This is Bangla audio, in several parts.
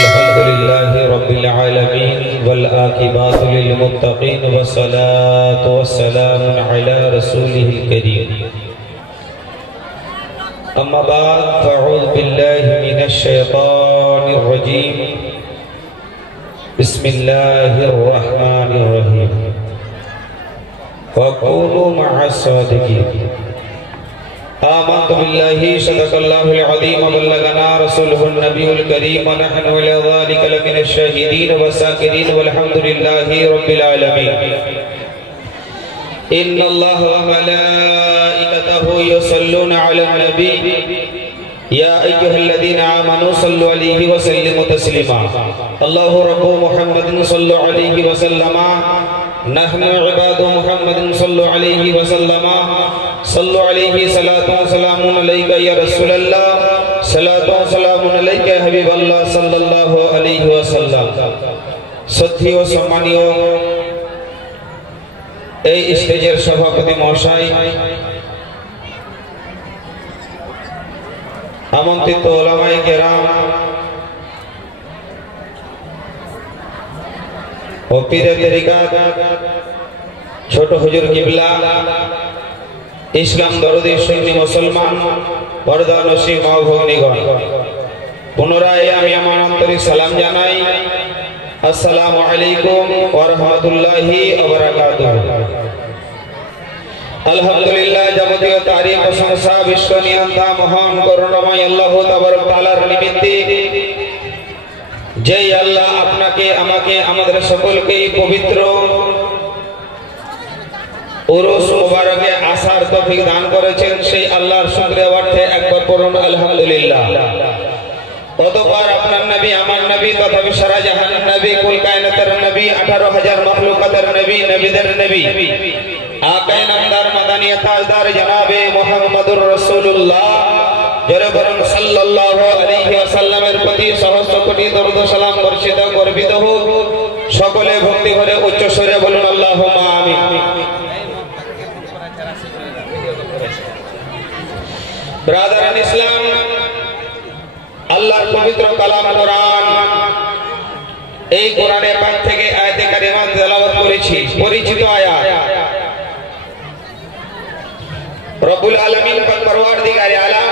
अल्हम्दुलिल्लाहि रब्बिल आलमीन वल आकिबातु लिल मुत्तकीन वस्सलातु वस्सलामु अला रसूलिहिल करीम अम्मा बाद फअऊज़ु बिल्लाहि मिनश शैतानिर रजीम बिस्मिल्लाहिर रहमानिर रहीम वकूनू मअस सादिकीन आमन्तु बिल्लाहि सदक़ल्लाहुल अज़ीम वबल्लगना रसूलुहुन नबियुल करीम व नहनु अला ज़ालिका लमिनश शाहिदीन वस्साकिरीन वल्हम्दुलिल्लाहि रब्बिल आलमीन इन्नल्लाहा व मलाइकतहु युसल्लूना अलन नबी या अय्युहल्लज़ीना आमनू सल्लु अलैहि व सल्लिमू तस्लीमा अल्लाहु रब्बु मुहम्मदिन सल्लु अलैहि व सल्लमा नहनु इबादु मुहम्मदिन सल्लु अलैहि व सल्लमा सल्लु अलैहि सलातु व सलामुन अलैका या रसूलल्लाह सलातु व सलामुन अलैका या हबीबल्लाह सल्लल्लाहु अलैहि वसल्लम। শ্রদ্ধেয় ও সম্মানীয় এই স্টেজের সভাপতি মহাশয়, আমন্ত্রিত উলামায়ে কেরাম ও পীরে তরিকাত, ছোট হুজুর কিবলা, ইসলাম দরদি সুন্নি মুসলমান পর্দা নসি মা ভগ্নীগণ, পুনরায় আমি আমার আন্তরিক সালাম জানাই। আসসালামু আলাইকুম ওয়া রাহমাতুল্লাহি ওয়া বারাকাতুহু। আলহামদুলিল্লাহ, যাবতীয় তারিফ প্রশংসা বিশ্ব নিয়ন্তা মহান করুণাময় আল্লাহ তাবারক তাআলার নিমিত্তে, যেই আল্লাহ আপনাকে আমাকে আমাদের সকলকে পবিত্র উরুস মুবারকে আসার তৌফিক দান করেছেন, সেই আল্লাহর শুকরিয়া অর্থে একবার পড়ুন আলহামদুলিল্লাহ। অতঃপর আপনার নবী, আমার নবী তথা সারা জাহানের নবী, কুল কায়নাতের নবী, 18,000 মাখলুকাতের নবী, নবীদের নবী, আকায়ে নামদার মাদানী তাজদার জনাবে মুহাম্মদুর রাসূলুল্লাহ জোরে বলুন সাল্লাল্লাহু আলাইহি ওয়াসাল্লামের প্রতি সহস্র কোটি দরুদ ও সালাম বর্ষিত গর্বিত হোক। সকলে ভক্তি ভরে উচ্চ স্বরে বলুন আল্লাহুম্মা আমিন। ব্রাদার ইন ইসলাম, আল্লাহর পবিত্র কালাম কোরআন, এই কোরআনের পাক থেকে আয়াতে কারিমা তেলাওয়াত করেছি। পরিচিত আয়াত, রব্বুল আলামিন পাক পরওয়ারদিগারে আলাম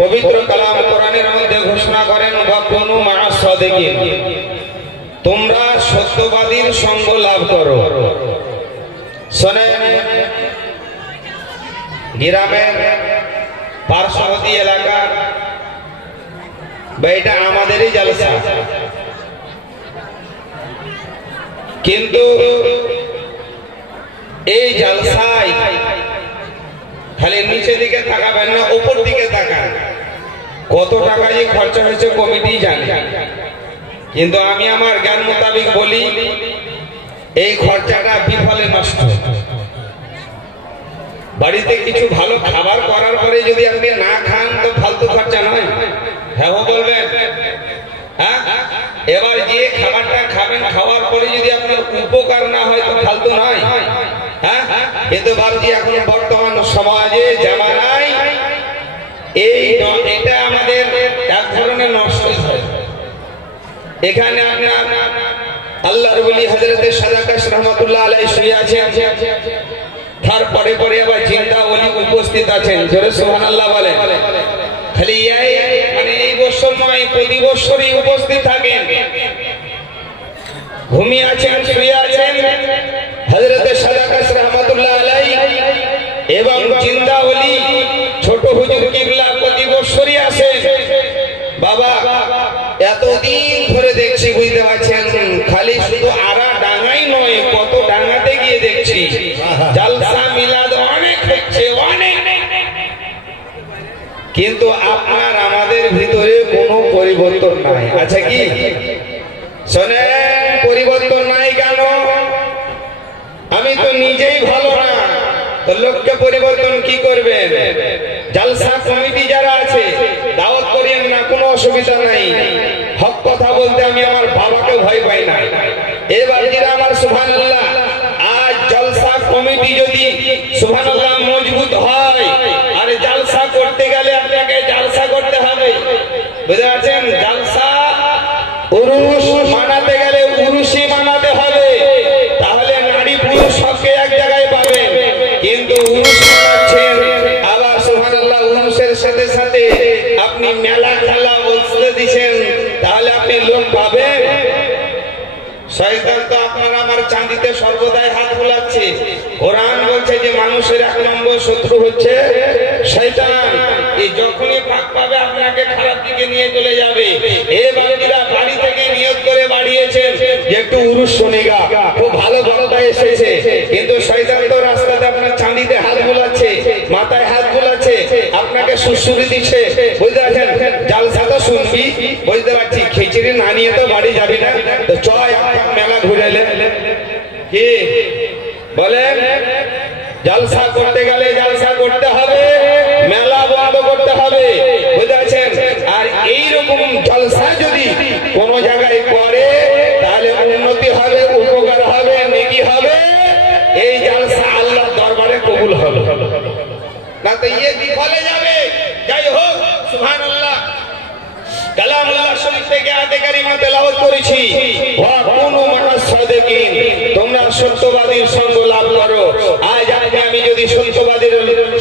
পবিত্র কালাম কোরআনের মধ্যে ঘোষণা করেন, ওয়াকুনু মা'আস সাদিকিন, তোমরা সত্যবাদীর সঙ্গ লাভ করো। শুনেন, গ্রামের পার্শ্ববর্তী এলাকা বা এটা আমাদেরই জলসা, কিন্তু এই জলসায় খালি নিচের দিকে তাকাবেন না, উপর দিকে তাকান। কত টাকা যে খরচা হয়েছে কমিটি জানে, কিন্তু আমি আমার জ্ঞান মোতাবেক বলি, এই খরচাটা বিফলে নষ্ট। বাড়িতে কিছু ভালো খাবার করার পরে যদি আপনি না খান তো ফালতু খরচা নয়, হ্যাঁ বলবেন? হ্যাঁ, এবার যে খাবারটা খাবেন, খাওয়ার পরে যদি আপনার উপকার না হয় তো ফালতু নয়। হ্যাঁ, কিন্তু ভাবছি এখন বর্তমান সমাজে জামানায় এটা আমাদের এক ধরনের নষ্ট হয়। এখানে আপনার আল্লাহর ওলি হযরতে সাদাকাশ রাহমাতুল্লাহ আলাইহি শুয়ে আছেন, তারপরে পরে আবার জিন্দা ওলি উপস্থিত আছেন। জোরে সুবহানাল্লাহ বলেন। খালি মানে এই বছর নয়, প্রতি বছরই উপস্থিত থাকেন। ঘুমিয়ে আছেন, শুয়ে আছেন হযরতে সাদাকাশ রাহমাতুল্লাহ আলাইহি এবং জিন্দা ওলি ছোট হুজুর কিবলা প্রতি বছরই আসে। বাবা, এতদিন ধরে দেখছি, বুঝতে পারছেন, খালি শুধু আরা ডাঙ্গাই নয়, কত ডাঙ্গাতে গিয়ে দেখছি জালসা মিলাদ অনেক হচ্ছে, অনেক, কিন্তু আপনার আমাদের ভিতরে কোনো পরিবর্তন নাই। আচ্ছা কি শোনেন, পরিবর্তন নাই কেন? আমি তো নিজেই ভালো না, তো লোককে পরিবর্তন কি করবেন? জালসা কমিটি যারা আছে দাওয়াত করিয়েন না, কোনো অসুবিধা নাই। হক কথা বলতে আমি আমার বাবাকে ভয় পাই না। এবার যারা আমার সুবহানাল্লাহ, আজ জলসা কমিটি যদি সুবহানাল্লাহ মজবুত হয় আর জালসা করতে গেলে বুঝতে পারছেন? জালসা উরুস মানাতে গেলে উরুসি মানাতে হবে, তাহলে নারী পুরুষ সবকে এক জায়গায় পাবেন। কিন্তু উরুস মানাচ্ছেন, আবার সুবহানাল্লাহ উরুসের সাথে সাথে আপনি মেলা খেলা বলতে দিচ্ছেন, তাহলে আপনি লোক পাবেন? শয়তান তো আপনার আমার চাঁদিতে সর্বদাই হাত বুলাচ্ছে। কোরআন বলছে যে মানুষের 1 নম্বর শত্রু হচ্ছে শয়তান। এই যখনই ফাঁক পাবে আপনাকে খারাপ দিকে নিয়ে চলে যাবে। এই বান্দীরা বাড়ি থেকে নিয়ত করে বাড়িয়েছেন যে একটু উরুস শোনেগা, খুব ভালো ভালোটা এসেছে, কিন্তু শয়তান তো রাস্তাতে আপনার চাঁদিতে হাত বুলাচ্ছে, মাথায় হাত বুলাচ্ছে, আপনাকে সুসুরি দিচ্ছে। বুঝতে পারছেন? জালসা তো শুনবি, বুঝতে পারছি, খিচুড়ি না নিয়ে তো বাড়ি যাবি না, তো চয় মেলা ঘুরে কি বলেন? জলসা করতে গেলে জলসা করতে হবে, মেলা বন্ধ করতে হবে। বুঝতে পারছেন? আর এইরকম জলসা যদি কোন জায়গায় করে তাহলে উন্নতি হবে, উপকার হবে, নেকি হবে। এই জলসা আল্লাহর দরবারে কবুল হবে না, তো ইয়ে বিফলে যাবে। যাই হোক, সুবহানাল্লাহ, কালামুল্লাহ শরীফ থেকে আয়াতে কারিমা তেলাওয়াত করেছি, ওয়া কুনু মা'আস সাদিকিন, তোমরা সত্যবাদীর সঙ্গ লাভ করো। আজ আমি যদি সত্যবাদীর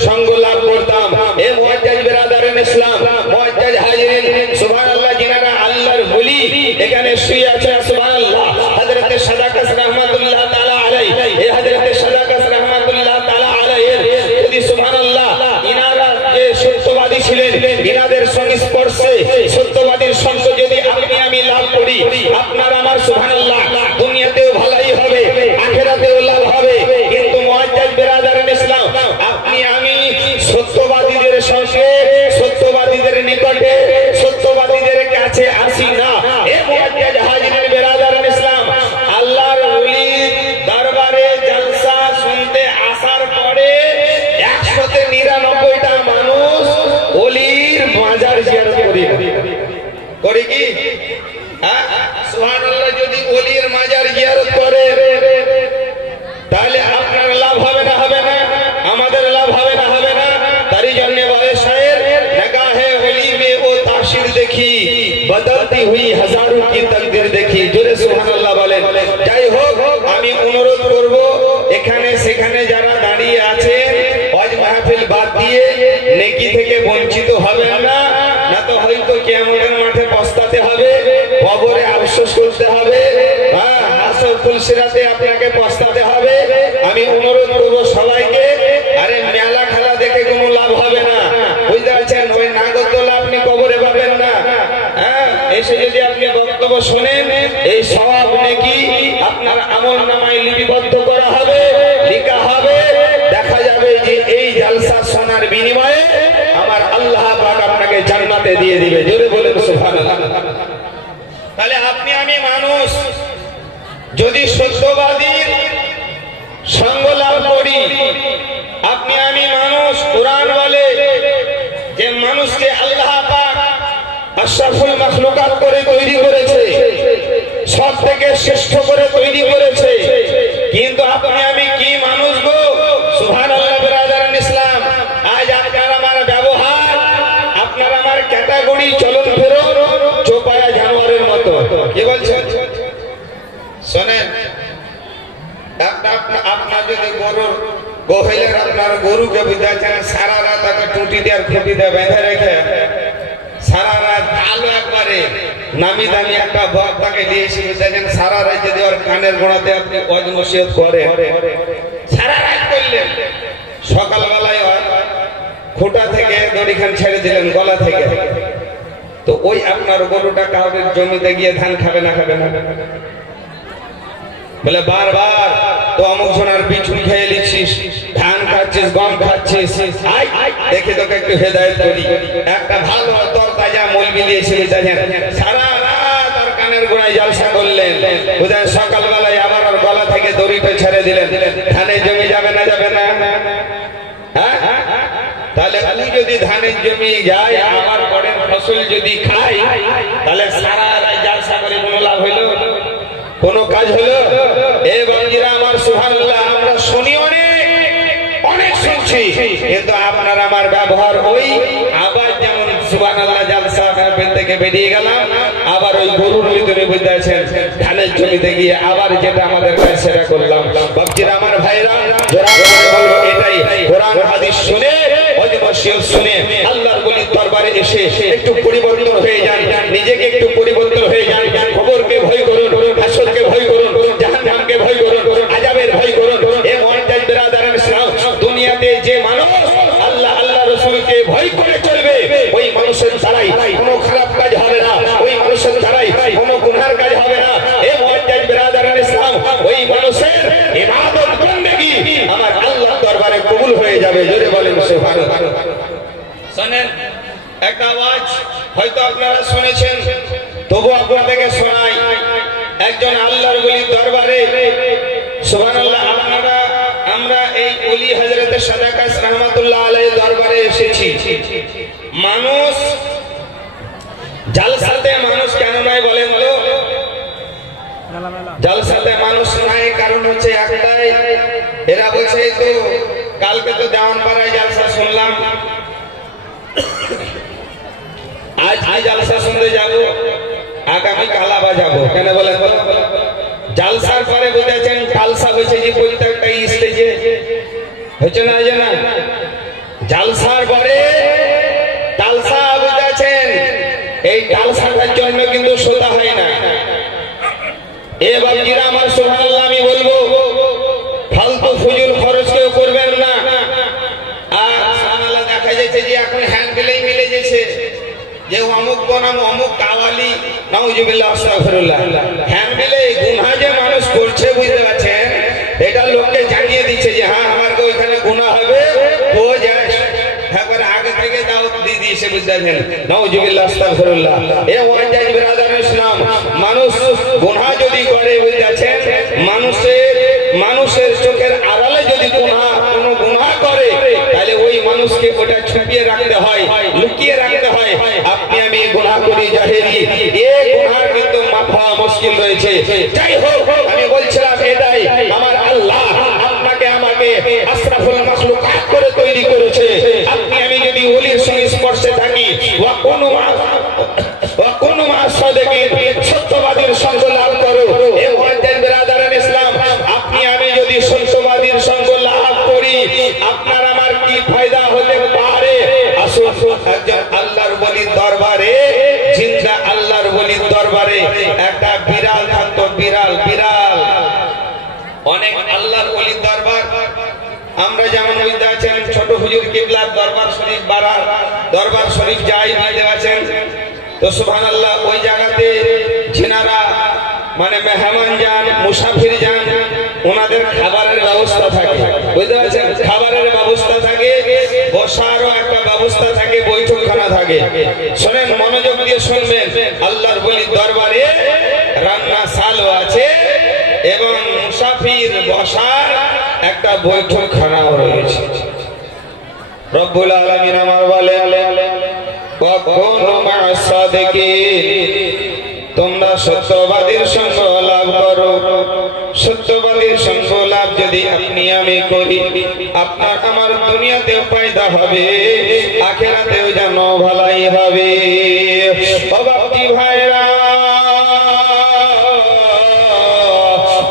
সঙ্গ লাভ করতাম, এ মুআজ্জাজ বিরাদারান ইসলাম, মুআজ্জাজ হাজিরিন, সুবহানাল্লাহ, যিনারা আল্লাহর ওলি এখানে শুয়ে আছে, সুবহানাল্লাহ, হযরতে সাদাকাত রাহমাতুল্লাহ তাআলা আলাইহি, এই হযরতে সাদাকাত রাহমাতুল্লাহ তাআলা আলাইহি যদি সুবহানাল্লাহ ইনারা যে সত্যবাদী ছিলেন, ইনাদের সংস্পর্শে সত্যবাদীর সঙ্গ যদি আপনি আমি লাভ করি, আপনার আমার সুবহানাল্লাহ দুনিয়াতেও ভালাই হবে, আখিরাতেও লাভ হবে। কিন্তু মুআজ্জাজ বিরাদারান ইসলাম, আপনি আমি সত্যবাদীদের সঙ্গে, সত্যবাদীদের নিকটে, সত্যবাদীদের কাছে আসি না। এ মুআজ্জাজ হাজিরিন বিরাদারান ইসলাম, আল্লাহর ওলির দরবারে জলসা শুনতে আসার পরে 199টা মানুষ ওলির মাজার জিয়ারত করে কি? সুবহানাল্লাহ, যদি ওলির মাজার জিয়ারত করে তাহলে আপনার লাভ হবে না? হবে না? আমাদের লাভ হবে না? হবে না? তারই জন্য বলে শায়ের, নগাহে ওলি মে ও তাসির দেখি, বদলতি হুই হাজারোं की तकदीर দেখি। জোরে সুবহানাল্লাহ বলেন। যাই হোক, আমি অনুরোধ করব, এখানে সেখানে যারা দাঁড়িয়ে আছেন, ওয়াজ মাহফিল বাদ দিয়ে নেকি থেকে বঞ্চিত হবেন না, না তো হয়তো কিয়ামতের মাঠে পস্তাতে হবে, কবরে আফসোস করতে হবে, হাসর ফুলসিরাতে আপনাকে পস্তাতে হবে। আমি অনুরোধ করব সবাইকে, আরে মেলা খেলা দেখে কোনো লাভ হবে না। বুঝতে পারছেন? ওই নাগরদোলা আপনি কবরে পাবেন না। এসে যদি আপনি বক্তব্য শোনেন, এই সওয়াব নেকি আপনার আমলনামায় লিপিবদ্ধ করা হবে, লেখা হবে, দেখা যাবে যে এই জলসা শোনার বিনিময়ে আমার আল্লাহ পাক আপনাকে জান্নাতে দিয়ে দিবে। জোরে বলেন সুবহানাল্লাহ। তাহলে আপনি আমি মানুষ যদি সত্যবাদীর সঙ্গ লাভ করি, আপনি আমি মানুষ, কোরআন বলে যে মানুষকে আল্লাহ পাক আশরাফুল মাখলুকাত করে তৈরি করেছে, সব থেকে শ্রেষ্ঠ করে তৈরি করেছে। কিন্তু আপনি আমি কি মানুষ গো? সুবহানাল্লাহ বিরাদারান ইসলাম, আজ আপনার আমার ব্যবহার, আপনার আমার ক্যাটাগরি, চলন ফেরন চোপায়া জানোয়ারের মতো। কি বলছেন? শোনেন, আপনার যদি গরুর গোহেলের আপনার গরুকে বুঝাচ্ছেন, সারা রাত তাকে টুটি দিয়ে আর খুঁটি দিয়ে বেঁধে রেখে সারা রাত আলো একবারে নামি দামি একটা বক্তাকে নিয়ে এসে বুঝাচ্ছেন, সারা রাত যদি ওর কানের গোড়াতে আপনি ওয়াজ নসিহত করেন, সারা রাত করলেন, সকালবেলায় খুঁটা থেকে দড়িখান ছেড়ে দিলেন গলা থেকে, তো ওই আপনার গরুটা কাউরের জমিতে গিয়ে ধান খাবে না? খাবে না? বলে বারবার তো অমুক জনের বিছুন খেয়ে নিচ্ছিস, ধান খাচ্ছিস, গম খাচ্ছিস, দেখে তোকে একটু হেদায়েত করি। একটা ভালো তরতাজা মৌলবি দিয়েছিল, সারা রাত তার কানের গোড়ায় জলসা করলেন, বুঝলেন, সকালবেলায় আবার ওর গলা থেকে দড়িটা ছেড়ে দিলেন, ধানের জমি যাবে না? যাবে না? তাহলে আমি যদি ধানের জমি যাই, আমার পরের ফসল যদি খাই, তাহলে সারা রাত জলসা করে কোনো লাভ হইল? কোন কাজ হলো? এ বন্ধুরা আমার, সুবহানাল্লাহ, আমরা শুনি অনেক শুনছি, কিন্তু আপনার আমার ব্যবহার ওই আবার যেমন সুবহানাল্লাহ জলসা মারপেট থেকে বেরিয়ে গেলাম, আবার ওই গরুর ভিতরে বুঝতে আছেন ধানের জমিতে গিয়ে আবার যেটা আমাদের কাছে সেটা করলাম। বাপজিরা আমার ভাইরা, বলবো এটাই, কোরআন হাদিস শুনে শুনে আল্লাহর ওলির দরবারে এসে একটু পরিবর্তন হয়ে যান, নিজেকে একটু পরিবর্তন হয়ে যান। খবরকে ভয় করুন, হাসরকে ভয় করুন, জাহান্নামকে ভয় করুন, আযাবের ভয় করুন। এ মুআজ্জাজ বিরাদারান ইসলাম, দুনিয়াতে যে মানুষ আল্লাহ রাসূলকে ভয় করে চলবে, ওই মানুষের দ্বারাই কোনো খারাপ কাজ হবে না, ওই মানুষের দ্বারাই কোনো গুনাহের কাজ হবে না। এ মুআজ্জাজ বিরাদারান ইসলাম, ওই মানুষের ইবাদত বন্দেগী আমার আল্লাহর দরবারে কবুল হয়ে যাবে। জোরে বলেন সুবহানাল্লাহ। শুনেন একটা আওয়াজ, হয়তো আপনারা শুনেছেন, তবু আপনাদেরকে শোনাই। একজন আল্লাহর ওলির দরবারে, সুবহানাল্লাহ, আমরা এই ওলি হযরত সাদাকাত রাহমাতুল্লাহ আলাইহির দরবারে এসেছি। মানুষ জালসাতে মানুষ কেন নাই বলেন তো? জালসাতে মানুষ নাই কারণ হচ্ছে একটাই, এরা বলছে তো কালকে তো দেওয়ানপাড়ায় জালসা শুনলাম, আজ জালসা শুনতে যাবো, আগামী কালা বাজাবো। কেন বলেন তো? জালসার পরে বুঝেছেন জালসা হয়েছে যে প্রত্যেকটা স্টেজে হচ্ছে না, যে না জালসার পরে জালসা বুঝেছেন, এই জালসাটার জন্য কিন্তু সোতা হয় না। এ বাবজিরা আমার সুবহানাল্লাহ, আমি বলবো ফালতু ফুজুল খরচ কেউ করবেন না। আর সুবহানাল্লাহ, দেখা যাচ্ছে যে এখন হ্যান্ডেলেই মিলে গেছে যে অমুক বনাম অমুক কাওয়ালি, নাউজুবিল্লাহ আস্তাগফিরুল্লাহ। হ্যান্ডেলে গুনাহ যে মানুষ করছে বুঝতে পারছেন, এটা লোককে জানিয়ে দিচ্ছে যে হ্যাঁ আমার ওইখানে গুনাহ হবে, ও যায় একবার আগে থেকে দাওয়াত দিয়ে দিয়েছে, বুঝতে পারছেন। নাউজুবিল্লাহ আস্তাগফিরুল্লাহ। এ মুআজ্জাজ বিরাদারান ইসলাম, মানুষ গুনাহ যদি করে বুঝতে পারছেন, মানুষের চোখের আড়ালে যদি কোনো গুনাহ করে, তাহলে ওই মানুষকে ওটা ছুপিয়ে রাখতে হয়, লুকিয়ে রাখতে হয়। আপনি আমি গুনাহ করি জাহেরি, এই গুনাহ কিন্তু মাফ হওয়া মুশকিল রয়েছে। যাই হোক, আমি বলছিলাম এটাই, আমার আল্লাহ আপনাকে আমাকে আশরাফুল মাখলুকাত করে তৈরি করেছে। আপনি আমি যদি ওলির সংস্পর্শে থাকি, ওয়া কোন সাদিকিন, সত্যবাদীর সঙ্গ লাভ করো। এ মুআজ্জাজ বিরাদারান ইসলাম, আপনি আমি যদি সত্যবাদীর সঙ্গ লাভ করি, আপনার আমার কি ফায়দা হতে পারে? আসুন একজন আল্লাহর ওলির দরবারে, জিন্দা আল্লাহর ওলির দরবারে একটা বিড়াল থাকতো, বিড়াল অনেক আল্লাহর ওলির দরবার আমরা যেমন বুঝতে আছেন, ছোট হুজুর কিবলার দরবার শরীফ, বাড়ার দরবার শরীফ যাই বুঝতে আছেন তো সুবহানাল্লাহ। ওই জায়গাতে যিনারা মানে মেহমান যান, মুসাফির যান, ওনাদের খাবারের ব্যবস্থা থাকে, বুঝতে পারছেন? খাবারের ব্যবস্থা থাকে, বসারও একটা ব্যবস্থা থাকে, বৈঠকখানা থাকে। শোনেন, মনোযোগ দিয়ে শুনবেন, আল্লাহর ওলির দরবারে রান্না শালও আছে এবং মুসাফির বসার একটা বৈঠকখানাও রয়েছে। রব্বুল আলামিন আমার বলেন, কখনো মা'আস সাদিকিন, তোমরা সত্যবাদীর সঙ্গ লাভ করো। সত্যবাদীর সঙ্গ লাভ যদি আপনি আমি করি, আপনার আমার দুনিয়াতেও ফায়দা হবে, আখিরাতেও যেন ভালাই হবে। ও বাপজি ভাইরা,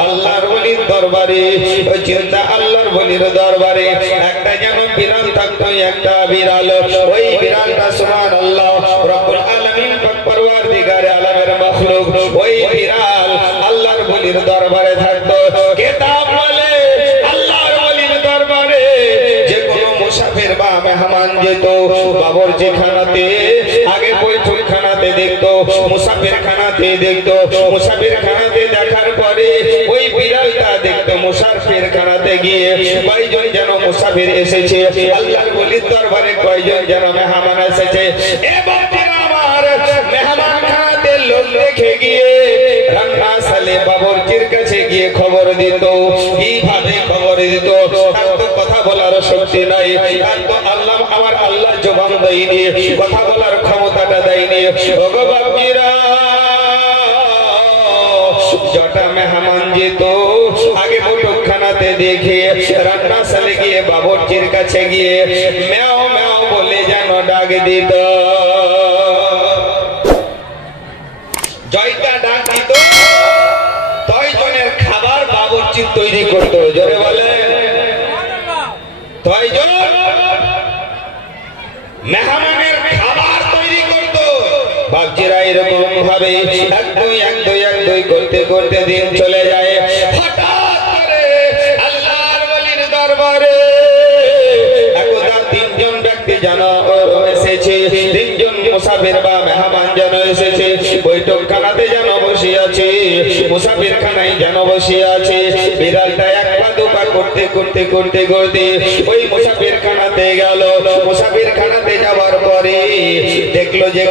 আল্লাহর ওলির দরবারে, চিন্তা আল্লাহর ওলির দরবারে একটা যেন বিড়াল থাকতো, একটা বিড়াল। ওই বিড়ালটা সুবহানাল্লাহ রব্বুল আলামিন পরওয়ারদিগারে আলামের মাখলুক, ওই বিড়াল আল্লাহর ওলির দরবারে থাকতো। কিতাব বলে আল্লাহর ওলির দরবারে যে কোনো মুসাফির বা মেহমান যেত, বাবরচি খানাতে আগে বৈঠকখানাতে দেখতো, মুসাফির খানাতে দেখতো, মুসাফির খানাতে দেখার পরে ওই বিড়ালটা দেখতো মুসাফির খানাতে গিয়ে কয়জন যেন মুসাফির এসেছে, আল্লাহর ওলির দরবারে কয়জন যেন মেহমান এসেছে। এবং আমার মেহমান খানাতে লোক দেখে গিয়ে রান্না সালে বাবরচির কাছে গিয়ে খবর দিত। কিভাবে খবর দিত? তার তো কথা বলার শক্তি নাই, তার তো আল্লাহ আমার আল্লাহ জবান দেয়নি, কথা বলার ক্ষমতাটা দেয়নি। ওগো বাপজিরা, যটা মেহমান যেত আগে বৈঠকখানাতে দেখে রান্না সালে গিয়ে বাবরচির কাছে গিয়ে ম্যাও ম্যাও বলে যেন ডাক দিত। জয়টা ডাক দিত, 6 জনের খাবার বাবুর্চি তৈরি করতো। জোরে বলেন 6 জন মেহমানের খাবার তৈরি করতো। বাবজিরা এরকম ভাবে 1 2 1 2 করতে করতে দিন চলে যায়। হঠাৎ করে আল্লাহর ওলির দরবারে একদা 3 জন ব্যক্তি যেন এসেছে, 3 জন মুসাফির বা মেহমান যেন এসেছে। বৈঠকখানাতে যেন বসে আছে, মুসাফির খানায় যেন বসে আছে। বিড়ালটা 1 পা 2 পা করতে করতে করতে করতে ওই মুসাফির খানাতে গেল। মুসাফির খানাতে যাওয়ার পরে দেখলো যে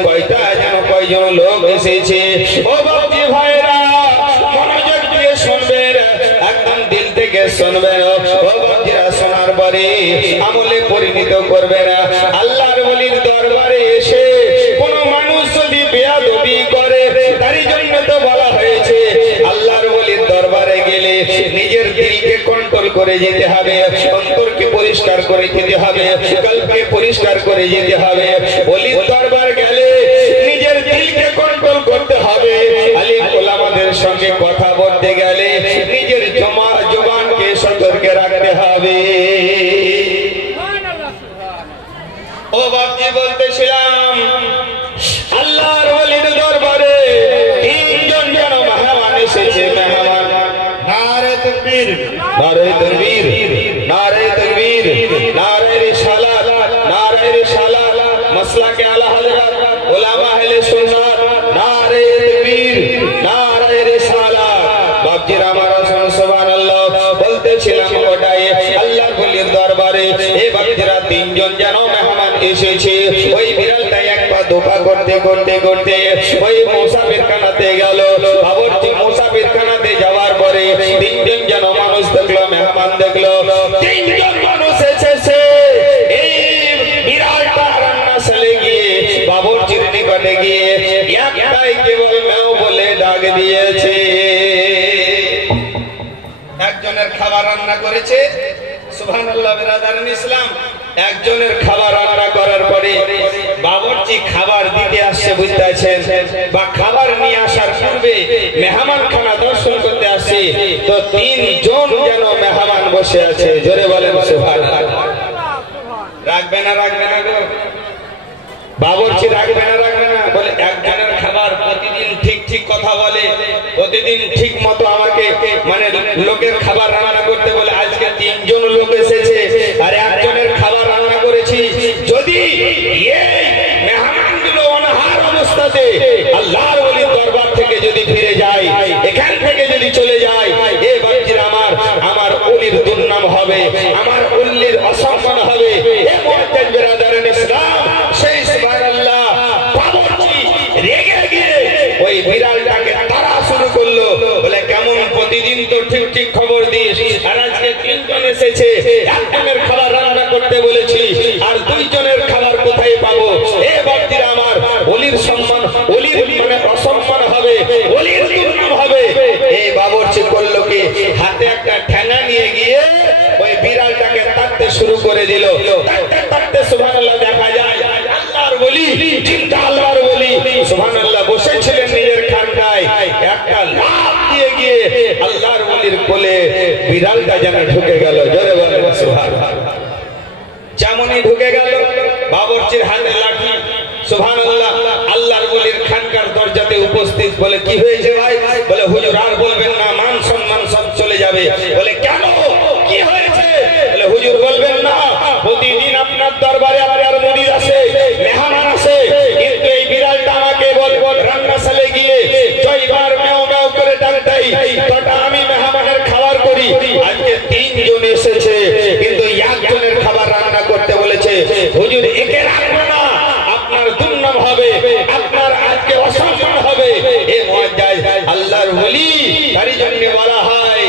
কয়জন লোক এসেছে। ও বাবজি ভাইরা মনোযোগ দিয়ে শুনবেন, একদম দিল থেকে শুনবেন। ও বাবজিরা শোনার পরে আমলে পরিণত করবেন। আল্লাহর ওলির দরবারে এসে কোন মানুষ যদি বেয়াদবি করে, তারই জন্য তো বলা হয়েছে আল্লাহর ওলির দরবারে গেলে নিজের দিলকে কন্ট্রোল করে যেতে হবে, অন্তরকে পরিষ্কার করে যেতে হবে, কলবকে পরিষ্কার করে যেতে হবে। ওলির দরবার গেলে নিজের দিলকে কন্ট্রোল করতে হবে। আলিম ওলামাদের সঙ্গে কথা বলতে গেলে নিজের জবানকে সতর্কে রাখতে হবে। ও বাপজি বলতেছিলাম আল্লাহর ওলির দরবারে 3 জন যেন মেহমান এসেছে। মেহমান নারে তাকবীর, নারে তাকবীর, নারে তাকবীর, নারে রিসালাত, নারে রিসালাত, মাসলাকে আলা হযরত উলামা আহলে সুন্নাত, নারে তাকবীর, নারে রিসালাত। বাপজিরা আমার সুবহানাল্লাহ বলতেছিলাম ওটাই আল্লাহর ওলির দরবারে। এই বাপজিরা 3 জন যেন মেহমান এসেছে। ওই বিড়ালটা 1 পা 2 পা করতে করতে করতে ওই মুসাফির খানাতে গেল। বাবুর্চি মুসাফির খানাতে যাওয়ার পরে 3 জন যেন মানুষ দেখলো, মেহমান দেখলো। 3 জন মানুষ এসেছে। এই বিড়ালটা রান্নাশালে গিয়ে বাবুর্চির নিকটে গিয়ে একটাই কেবল মেও বলে ডাক দিয়েছে। একজনের খাবার রান্না করেছে। সুবহানাল্লাহ বিরাদারান ইসলাম। একজনের খাবার রান্না করার পরে বাবুর্চি খাবার দিতে আসছে, বুঝতে আছেন, বা খাবার নিয়ে আসার পূর্বে মেহমান খানা দর্শন করতে আসছে। তো 3 জন যেন মেহমান বসে আছে। জোরে বলেন সুবহানাল্লাহ। রাখবে না রাখবে না গো বাবুর্চি, রাখবে না রাখবে না। বলে একজনের খাবার প্রতিদিন ঠিক ঠিক কথা বলে, প্রতিদিন ঠিক মতো আমাকে মানে লোকের খাবার রান্না করতে বলে। আজকে 3 জন লোক এসেছে আর একজনের খাবার রান্না করেছি। যদি এই মেহমানগুলো অনাহার অবস্থাতে আল্লাহর ওলির দরবার থেকে যদি ফিরে যায়, এখান থেকে যদি চলে যায়, এ বাপজিরা আমার ওলির দুর্নাম হবে, আমার ওলির অসম্মান হবে। এ মুআজ্জাজ বিরাদারান ইসলাম, সেই সুবহানাল্লাহ বাবুর্চি রেগে গিয়ে ওই বিড়ালটাকে তাড়া শুরু করলো। বলে কেমন প্রতিদিন তো ঠিক ঠিক খবর দিস, আর আজকে 3 জন এসেছে, একজনের খাবার রান্না করতে বলেছি আর 2 জনের খাবার কোথায় পাবো? এ বাপজিরা আমার ওলির সম্মান, ওলির মানে অসম্মান হবে, ওলির দুর্নাম হবে। এই বাবুর্চি করলো কি, হাতে একটা ঠ্যাঙা নিয়ে গিয়ে ওই বিড়ালটাকে তাড়তে শুরু করে দিল। তাড়তে তাড়তে সুবহানাল্লাহ দেখা যায় আল্লাহর ওলি, চিন্তা আল্লাহর ওলি সুবহানাল্লাহ বসেছিলেন নিজের খানকায়, একটা লাফ দিয়ে গিয়ে আল্লাহর ওলির কোলে বিড়ালটা যেন ঢুকে গেল। জোরে বলেন সুবহানাল্লাহ। যেমনই ঢুকে গেল বাবুর্চির হাতে লাঠি। সুবহানাল্লাহ। আল্লাহর ওলির খানকার দরজাতে উপস্থিত। বলে কি হয়েছে ভাই? বলে হুজুর আর বলবেন না, মান সম্মান সব চলে যাবে। বলে কেন, কি হয়েছে? বলে হুজুর বলবেন না, প্রতিদিন আপনার দরবারে আপনার মুরিদ আসে, মেহমান আসে, কিন্তু এই বিড়ালটা আমাকে রান্নাশালে গিয়ে জয়বার মেও মেও করে ডাকটাই তোটা আমি মেহমানের খাবার করি। আজকে 3 জন এসেছে কিন্তু একজনের খাবার রান্না করতে বলেছে। হুজুর একে রাখবো না, আপনার দুর্নাম হবে, আপনার আজকে অসম্মান হবে। এ মুআজ্জাজ আল্লাহর ওলি, তারই জন্য বলা হয়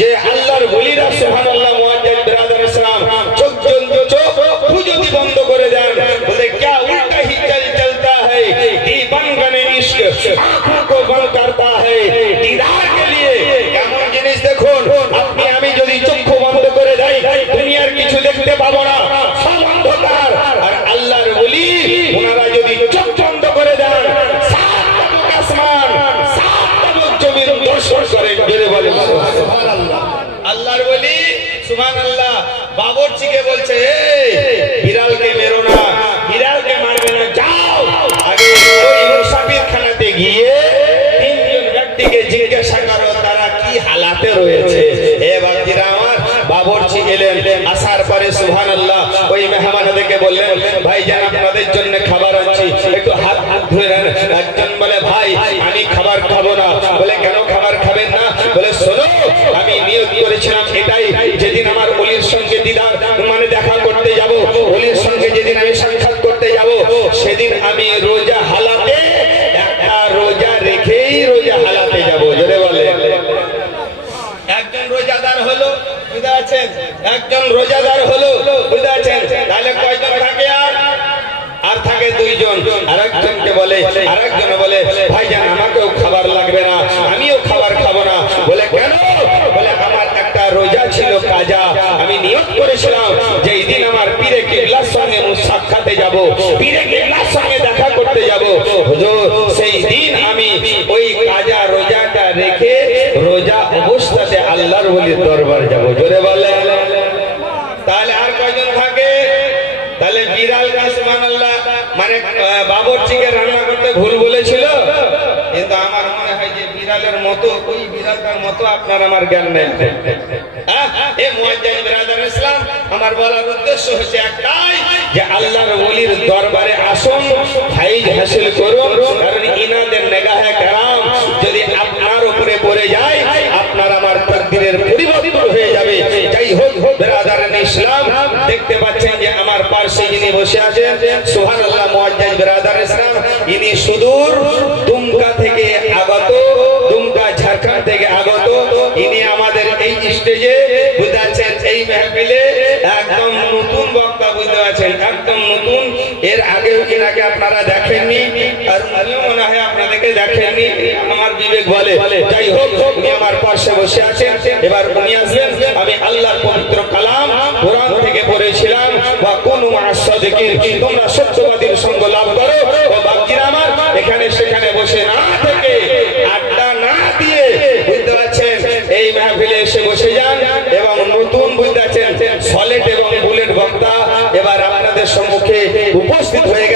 যে আল্লাহর ওলিরা সুবহানাল্লাহ মুআজ্জাজ বিরাদার ইসলাম চোখ যদি বন্ধ করে দেন, বলে क्या उल्टा ही चलता है दीवान गने इश्क आंखों को बंद करता है दीदार के लिए। কেমন জিনিস দেখুন, আপনি আমি যদি চক্ষু বন্ধ করে দেই দুনিয়ার কিছু দেখতে পাবো না, সব অন্ধকার। আর আল্লাহর ওলি ওনারা যদি বলছে বিড়ালকে মেরো না, বিড়ালকে মারবে না, যাও আগে ওই মুসাফির খানাতে গিয়ে তিনজন ব্যক্তিকে জিজ্ঞাসা করো তারা কি হালাতে রয়েছে। এবার দিরা আমার বাবরচি এলেন, আসার পরে সুবহানাল্লাহ ওই মেহমানদেরকে বললেন ভাইজান আপনাদের জন্য খাবার আনছি, একটু হাত ধুয়ে নেন। একজন বলে ভাই আমি খাবার খাবো না। বলে কেন খাবার খাবেন না? বলে শোনো আমি নিয়ত করেছিলাম এটাই, যেদিন আমার ওলির সঙ্গে দিদার মানে দেখা করতে যাব, ওলির সঙ্গে যেদিন আমি সাক্ষাৎ করতে যাব, সেদিন আমি রোজা হালাতে একটা রোজা রেখেই রোজা হালাতে যাব। জোরে বলে। একজন রোজাদার হলো, বুঝতে আছেন? একজন রোজাদার হলো, বুঝতে আছেন? তাহলে কয়জন থাকে? আর থাকে দুইজন। আরেকজনকে বলে, আরেকজন বলে ভাইজান আমাকেও খাবার লাগবে না, আমিও খাবার খাবো না। বলে কেন? বলে আমার একটা রোজা ছিল কাজা, আমি নিয়ত করেছিলাম যে এই দিন আমার পীরে কিবলার সঙ্গে সাক্ষাতে যাব, পীরে কিবলার সঙ্গে দেখা করতে যাব, হুজুর সেই দিন আমি ওই কাজা রোজাটা রেখে রোজা অবস্থাতে আল্লাহর ওলির দরবার যাব। জোরে বলে। তাহলে আর কয়জন থাকে? তাহলে বিড়াল কা সুবহানাল্লাহ মানে বাবরচিকে রান্না করতে ভুল বলেছিল, কিন্তু আমার মনে হয় যে বিড়ালের মতো ওই বিড়ালটার মতো আপনার আমার জ্ঞান নেই। এ মুয়াজ্জিন বিরাদার ইসলাম, আমার বলার উদ্দেশ্য হচ্ছে একটাই যে আল্লাহর ওলির দরবারে আসুন, ফাইজ হাসিল করুন, কারণ ইনাদের নেগাহে কারাম যদি আপনার উপরে পড়ে যায় আপনার আমার তাকদীরের পরিবর্তন হয়ে যাবে। যাই হোক বিরাদার ইসলাম, দেখতে পাচ্ছেন যে আমার পাশে যিনি বসে আছেন সুবহানাল্লাহ মুয়াজ্জিন বিরাদার ইসলাম, ইনি সুদূর দুমকা থেকে আগত, দুমকা ঝাড়খণ্ড থেকে আগত। ইনি আমাদের এই স্টেজে বুঝতে আছেন, এই মাহফিলে একদম নতুন বক্তা, বুঝতে পারছেন একদম নতুন। এর আগেও ইনাকে আপনারা দেখেননি, আর উনিও মনে হয় আপনাদেরকে দেখেননি, আমার বিবেক বলে। যাই হোক উনি আমার পাশে বসে আছেন, এবার উনি আসবেন। আমি আল্লাহর পবিত্র কালাম কোরআন থেকে পড়েছিলাম বা কোন মাসাদিকিন, তোমরা সত্যবাদীর সঙ্গ লাভ করো। ও বাকিরা আমার এখানে সেখানে বসে না থেকে, আড্ডা না দিয়ে, বুঝতে পারছেন এই মাহফিলে এসে বসে যান। এবং নতুন বুঝতে পারছেন সলেট এবং বুলেট বক্তা এবার আপনাদের সম্মুখে উপস্থিত হয়ে